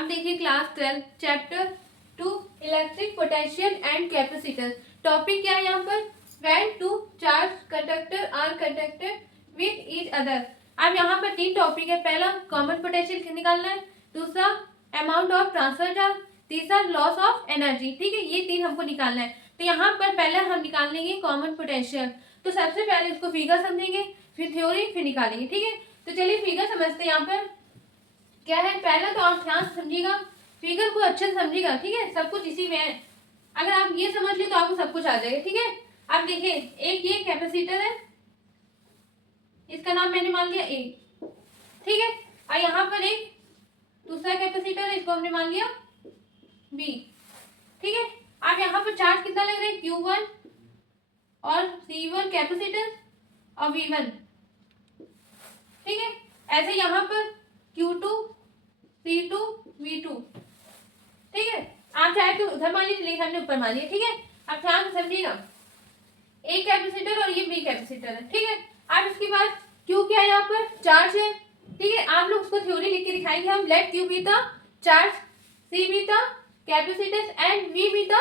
आप देखिए class 12 chapter 2 electric potential and capacitor. Topic क्या है यहाँ पर? When two charge conductor are connected with each other. अब यहाँ पर तीन टॉपिक है। पहला कॉमन पोटेंशियल निकालना है, दूसरा अमाउंट ऑफ ट्रांसफर चार्ज, तीसरा लॉस ऑफ एनर्जी। ठीक है, ये तीन हमको निकालना है। तो यहाँ पर पहले हम निकाल लेंगे कॉमन पोटेंशियल। तो सबसे पहले इसको फिगर समझेंगे, फिर थ्योरी, फिर निकालेंगे। ठीक है, तो चलिए फिगर समझते हैं। यहाँ पर क्या है, पहला तो आप ध्यान से समझिएगा, फिगर को अच्छे से समझिएगा। ठीक है, सब कुछ इसी में है। अगर आप ये समझ ले तो आपको सब कुछ आ जाएगा। ठीक है, आप देखिए एक ये कैपेसिटर है, इसका नाम मैंने मान लिया ए। ठीक है, और यहाँ पर एक दूसरा कैपेसिटर है, इसको हमने मान लिया बी। ठीक है, आप यहाँ पर चार्ज कितना लग रहा है, Q1 और C1 कैपेसिटर और V1। ठीक है, ऐसे यहाँ पर Q2 C2 V2। ठीक है, आप चाहे तो उधर मान लीजिए, लेकिन हमने ऊपर मान लिया। ठीक है, आप ध्यान से समझिएगा, एक कैपेसिटर और ये बी कैपेसिटर है। ठीक है, आप इसके बाद Q क्या है, यहाँ पर चार्ज है। ठीक है, आप लोग उसको थ्योरी लिख के दिखाएंगे हम। Let Q be the charge, C be the capacitance and V be the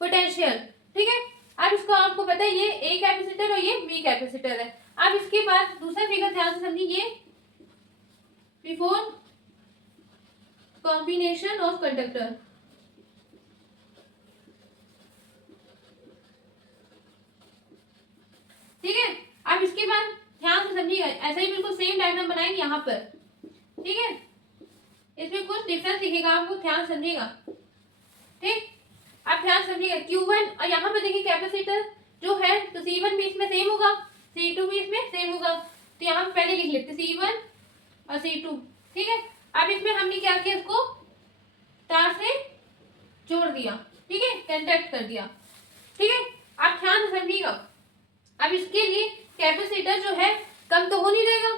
potential. ठीक है, अब इसको आपको पता है ये ए कैपेसिटर और ये बी कैपेसिटर है। अब इसके बाद दूसरा फिगर ध्यान से समझिए, ये बिफोर कॉम्बिनेशन ऑफ कंडक्टर। ठीक है, अब इसके बाद ध्यान से समझिएगा, ऐसा ही बिल्कुल सेम डायग्राम बनाएंगे यहाँ पर। ठीक है, इसमें कुछ डिफरेंस दिखेगा आपको, ध्यान समझिएगा। ठीक, आप ध्यान समझिएगा Q1 और यहाँ पर देखिए कैपेसिटर जो है, तो C1 भी इसमें सेम होगा, C2 भी इसमें सेम होगा। तो यहाँ पर पहले लिख लेते C1 और C2। ठीक है, अब इसमें हमने क्या किया, इसको तार से जोड़ दिया। ठीक है, कांटेक्ट कर दिया। ठीक है, आप ध्यान से समझिएगा। अब इसके लिए कैपेसिटर जो है कम तो हो नहीं रहेगा,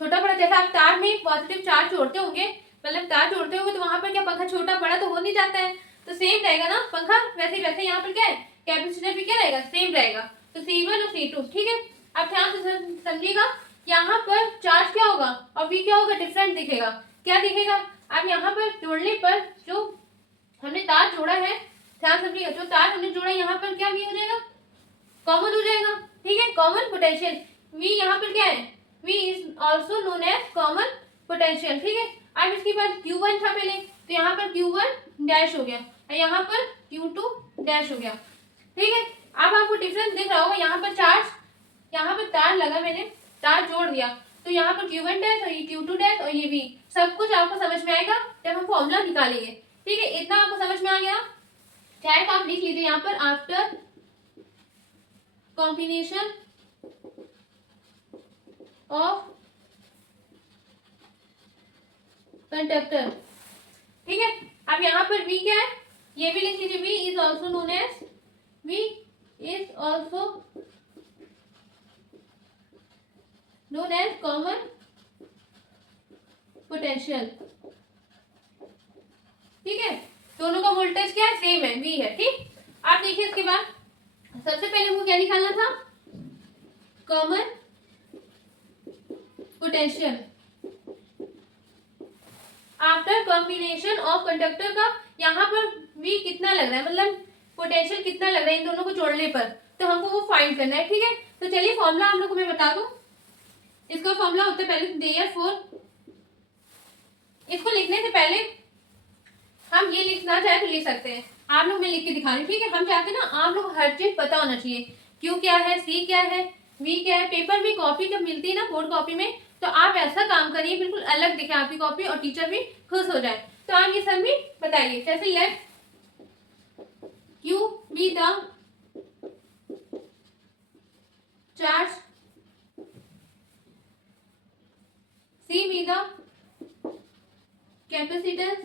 छोटा बड़ा। जैसे आप तार में पॉजिटिव चार्ज जोड़ते होंगे, मतलब तार जोड़ते होंगे, तो वहां पर क्या पंखा छोटा बड़ा तो हो नहीं जाता है, तो सेम रहेगा ना पंखा। वैसे वैसे यहाँ पर क्या है, कैपेसिटर भी क्या रहेगा, सेम रहेगा। तो C1 और C2। ठीक है, अब ध्यान से समझिएगा, यहाँ पर चार्ज क्या होगा और V क्या होगा, डिफरेंट दिखेगा। क्या दिखेगा, अब यहाँ पर जोड़ने पर जो हमने तार जोड़ा है, ध्यान समझिएगा, जो तार हमने जोड़ा यहाँ पर क्या भी हो जाएगा, कॉमन हो जाएगा। ठीक है, कॉमन पोटेंशियल V यहाँ पर क्या है, V is also known as common potential. ठीक है, अब इसके बाद Q1 था पहले, तो यहाँ पर Q1 डैश हो गया और यहाँ पर Q2 डैश हो गया। ठीक है, अब आपको डिफरेंस दिख रहा होगा, यहाँ पर चार्ज, यहाँ पर तार लगा, मैंने तार जोड़ दिया, तो यहाँ पर Q1 डैश और ये Q2 डैश और ये V। सब कुछ आपको समझ में आएगा जब हम फॉर्मूला निकालेंगे। ठीक है, इतना आपको समझ में आ गया। चाहे तो आप लिख लीजिए यहाँ पर आफ्टर कॉम्बिनेशन ऑफ कंडक्टर। ठीक है, अब यहाँ पर V क्या है, ये भी लिख लीजिए, V is also known as, V is also known as common potential. ठीक है, दोनों का वोल्टेज क्या है, सेम है, V है। ठीक, आप देखिए इसके बाद सबसे पहले हमको क्या निकालना था, common potential after combination of conductor का। यहाँ पर V कितना लग रहा है, मतलब पोटेंशियल कितना लग रहा है इन दोनों को जोड़ने पर, तो हमको वो फाइंड करना है। ठीक है, तो चलिए फॉर्मूला आप लोग को मैं बता दूं। इसका फॉर्मूला होता है पहले देयरफॉर, इसको लिखने से पहले हम ये लिखना चाहे तो लिख सकते हैं, आप लोग मैं लिख के दिखा रही हूँ। ठीक है, हम चाहते हैं ना आप लोग हर चीज पता होना चाहिए, Q क्या है, C क्या है, V क्या है। पेपर में कॉपी जब मिलती है ना, बोर्ड कॉपी में, तो आप ऐसा काम करिए बिल्कुल अलग दिखे आपकी कॉपी और टीचर भी खुश हो जाए। तो आप ये सब भी बताइए, जैसे let Q be the charge, C be the capacitance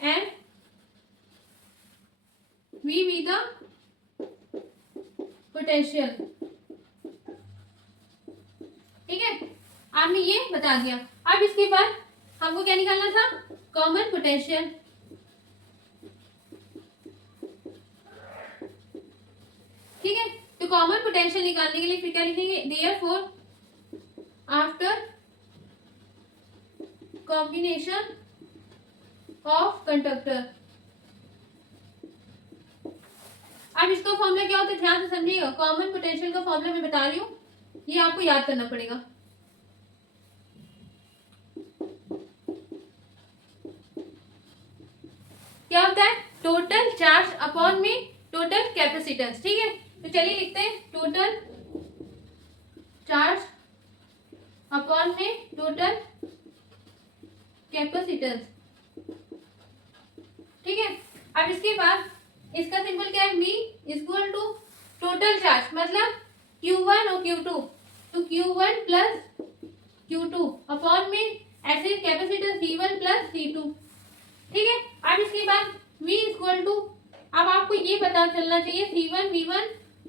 and V be the potential. ठीक है, आपने ये बता दिया। अब इसके बाद हमको क्या निकालना था, कॉमन पोटेंशियल। ठीक है, तो कॉमन पोटेंशियल निकालने के लिए फिर क्या लिखेंगे, therefore after combination of conductor. अब इसका फॉर्मूला क्या होता है ध्यान से समझिएगा। कॉमन पोटेंशियल का फॉर्मूला मैं बता रही हूँ, ये आपको याद करना पड़ेगा। क्या होता है? टोटल चार्ज अपॉन में टोटल कैपेसिटेंस। ठीक है, तो चलिए लिखते हैं टोटल चार्ज अपॉन में टोटल कैपेसिटेंस। ठीक है, अब इसके बाद इसका सिंबल क्या है? V equal to total charge मतलब Q1 और Q2, तो Q1 प्लस Q2 अपॉन में ऐसे कैपेसिटेंस C1 प्लस C2। ठीक है, अब इसके बाद V इक्वल टू, अब आपको ये पता चलना चाहिए C1 V1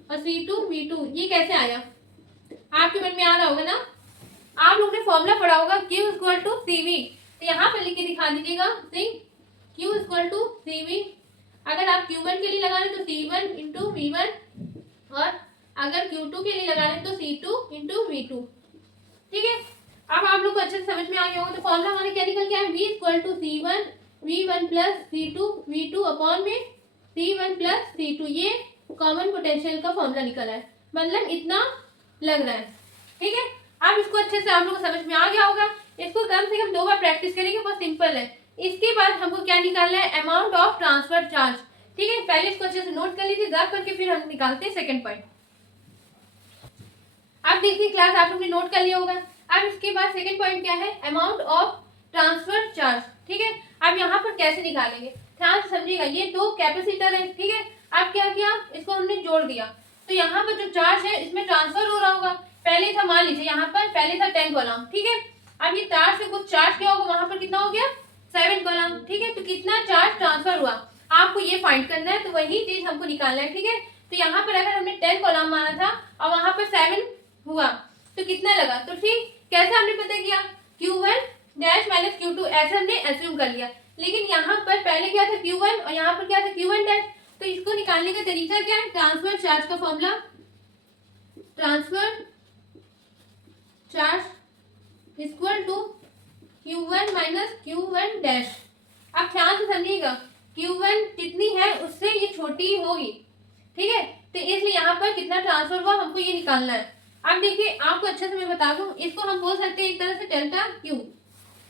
और C2 V2 ये कैसे आया, आपके मन में आ रहा होगा ना। आप लोगों ने फॉर्मूला पढ़ा होगा Q इक्वल टू CV, तो यहाँ पर लिख के दिखा दीजिएगा Q इक्वल टू CV। अगर आप Q1 के लिए लगा रहे तो C1 इंटू V1 और अगर Q2 के लिए लगा रहे तो C2 इंटू V2। ठीक है, अब आप लोग को अच्छे से समझ में आ गया होगा। तो फॉर्मूला हमारा क्या निकल गया है? V equal to C1 V1 plus C2 V2 upon में C1 प्लस C2। ये कॉमन पोटेंशियल का फॉर्मूला निकला है, मतलब इतना लग रहा है। ठीक है, अब इसको अच्छे से आप लोगों को समझ में आ गया होगा। इसको कम से कम 2 बार प्रैक्टिस करेंगे, बहुत सिंपल है। इसके बाद हमको क्या निकालना है? Amount of transfer charge. ठीक है, पहले इसको अच्छे से नोट कर लीजिए, ग्राफ करके फिर हम निकालते हैं सेकंड पॉइंट। अब देखिए क्लास आप लोग ने नोट कर लिया होगा। अब इसके बाद सेकंड पॉइंट क्या है? Amount of transfer charge. ठीक है, अब यहाँ पर कैसे निकालेंगे ध्यान से समझिएगा। ये 2 कैपेसिटर है। ठीक है, अब क्या किया? इसको हमने जोड़ दिया, तो यहाँ पर जो चार्ज है इसमें ट्रांसफर हो रहा होगा। पहले था, मान लीजिए यहाँ पर पहले था 10 कॉलम। ठीक है, अब ये तार से कुछ चार्ज क्या होगा, वहां पर कितना हो गया? 7 कॉलम। ठीक है, तो कितना चार्ज ट्रांसफर हुआ आपको ये फाइंड करना है, तो वही चीज हमको निकालना है। ठीक है, तो यहाँ पर अगर हमने 10 कॉलम माना था और वहां पर 7 हुआ तो कितना लगा? तो ठीक, कैसे हमने पता किया? Q1 डैश माइनस Q2 ऐसे हमने एज्यूम कर लिया। लेकिन यहाँ पर पहले क्या था? Q1 और यहाँ पर क्या था? Q1 dash. तो इसको निकालने का तरीका क्या है? ट्रांसफर चार्ज का formula, transfer charge equal to Q1 minus Q1 dash. अब ध्यान से समझिएगा, Q1 कितनी है उससे ये छोटी होगी। ठीक है, तो इसलिए यहाँ पर कितना ट्रांसफर हुआ हमको ये निकालना है। अब देखिए आपको अच्छे से मैं बता दूं, इसको हम बोल सकते हैं एक तरह से डेल्टा Q।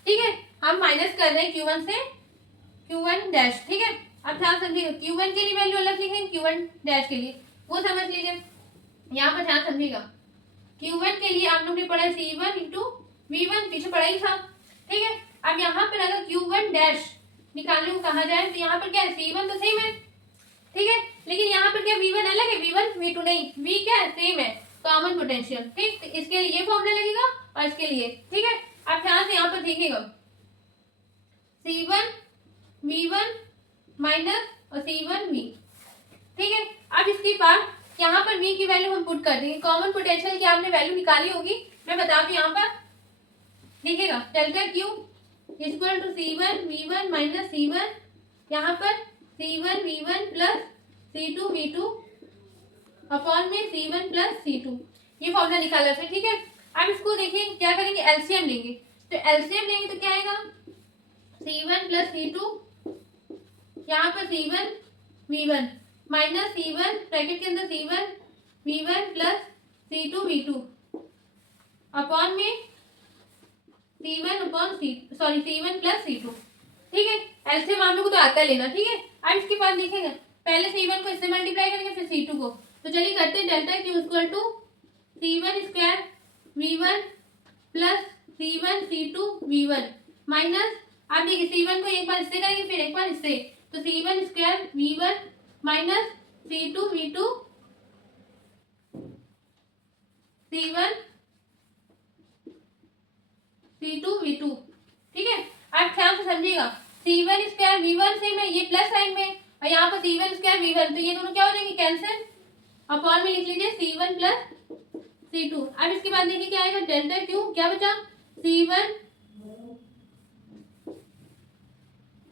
ठीक है, हम माइनस कर रहे हैं Q1 से Q1 डैश। ठीक है, अब ध्यान समझिएगा, Q1 के लिए वैल्यू अलग लिखेंगे, Q1 डैश के लिए वो समझ लीजिए। यहाँ पर ध्यान समझिएगा, Q1 के लिए आप लोग ने पढ़ा C1 इंटू V1, पीछे पढ़ा ही था। ठीक है, अब यहाँ पर अगर Q1 डैश निकालने को कहा जाए तो यहाँ पर क्या है? C1 तो सेम है। ठीक है, लेकिन यहाँ पर क्या V1 अलग है? V1 V2 नहीं, V क्या है? सेम है, कॉमन पोटेंशियल। ठीक, तो इसके लिए ये फॉर्मूला लगेगा और इसके लिए। ठीक है, अब ध्यान से यहाँ पर देखिएगा, C1 V1 माइनस और C1 V। ठीक है, अब इसके बाद यहाँ पर V की वैल्यू हम पुट कर देंगे। कॉमन पोटेंशियल की आपने वैल्यू निकाली होगी, मैं बता दूं। यहाँ पर देखिएगा delta Q equal to C1 V1 minus C1, यहाँ पर C1 V1 plus C2 V2 upon में C1 प्लस C2। ये फॉर्मूला निकाला था। ठीक है, अब इसको देखिए क्या करेंगे? एलसीएम लेंगे। तो एलसीएम लेंगे तो क्या आएगा? C1 प्लस C2, यहाँ पर C1 V1 minus C1 bracket के अंदर C1 V1 plus C2 V2 upon में C1 upon C1 plus C2। ठीक है, एलसीएम आप लोगों को तो आता है लेना। ठीक है, अब इसके बाद लिखेंगे पहले C1 को इससे मल्टीप्लाई करेंगे फिर C2 को। तो चलिए करते हैं delta Q equal to C1 square V1 plus C1 C2 V1 minus, आप देखिए C1 को एक बार इससे करेंगे फिर एक बार इससे, तो C1 square V1 minus C2 V2 C1 C2 V2। ठीक है, आप ध्यान से समझिएगा, C1 स्क्वायर V1 सेम है, ये प्लस साइन में, और यहाँ पर C1 स्क्वायर V1, तो ये दोनों क्या हो जाएंगे? कैंसिल। अपॉन में लिख लीजिए C1 प्लस C2। अब इसके बाद देखिए क्या आएगा? डेल्टा Q क्या बचा? C1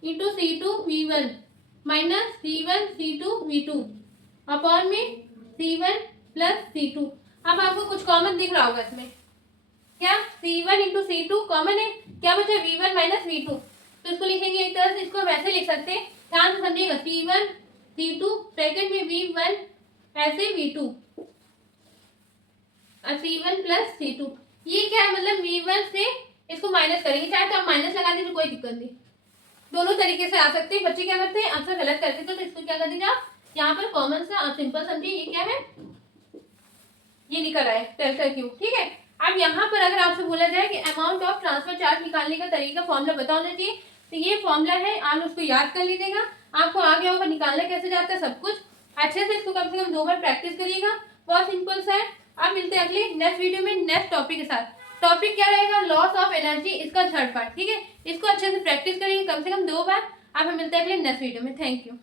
into C2 V1 minus C1 C2 V2 upon में C1 प्लस C2। अब आपको कुछ कॉमन दिख रहा होगा इसमें, क्या C1 इंटू C2 कॉमन है, क्या बचा V1 माइनस V2, तो इसको लिखेंगे एक तरह से, इसको वैसे लिख सकते हैं, ध्यान से समझिएगा, C1 C2 ब्रैकेट में V1 ऐसे V2 और C1 प्लस C2, ये क्या है मतलब V1 से इसको माइनस करेंगे, चाहे तो आप माइनस लगा दीजिए कोई दिक्कत नहीं, दोनों तरीके से आ सकते हैं। बच्चे क्या करते हैं आंसर गलत करते हैं, तो इसको क्या कर दीजिए आप यहाँ पर कॉमन सा आप सिंपल समझिए, ये क्या है, ये निकल आए डेल्टा क्यू, ठीक है। अब यहाँ पर अगर आपसे बोला जाए कि अमाउंट ऑफ ट्रांसफर चार्ज निकालने का तरीका फॉर्मूला बता होना चाहिए, तो ये फॉर्मूला है, आप उसको याद कर लीजिएगा, आपको आ गया होगा निकालना कैसे जाता है सब कुछ, अच्छे से इसको कम से कम 2 बार प्रैक्टिस करिएगा, बहुत सिंपल सा है। अब मिलते हैं अगले नेक्स्ट वीडियो में नेक्स्ट टॉपिक के साथ। टॉपिक क्या रहेगा, लॉस ऑफ एनर्जी, इसका थर्ड पार्ट, ठीक है। इसको अच्छे से प्रैक्टिस करिए कम से कम 2 बार। अब हम मिलते हैं अगले नेक्स्ट वीडियो में, थैंक यू।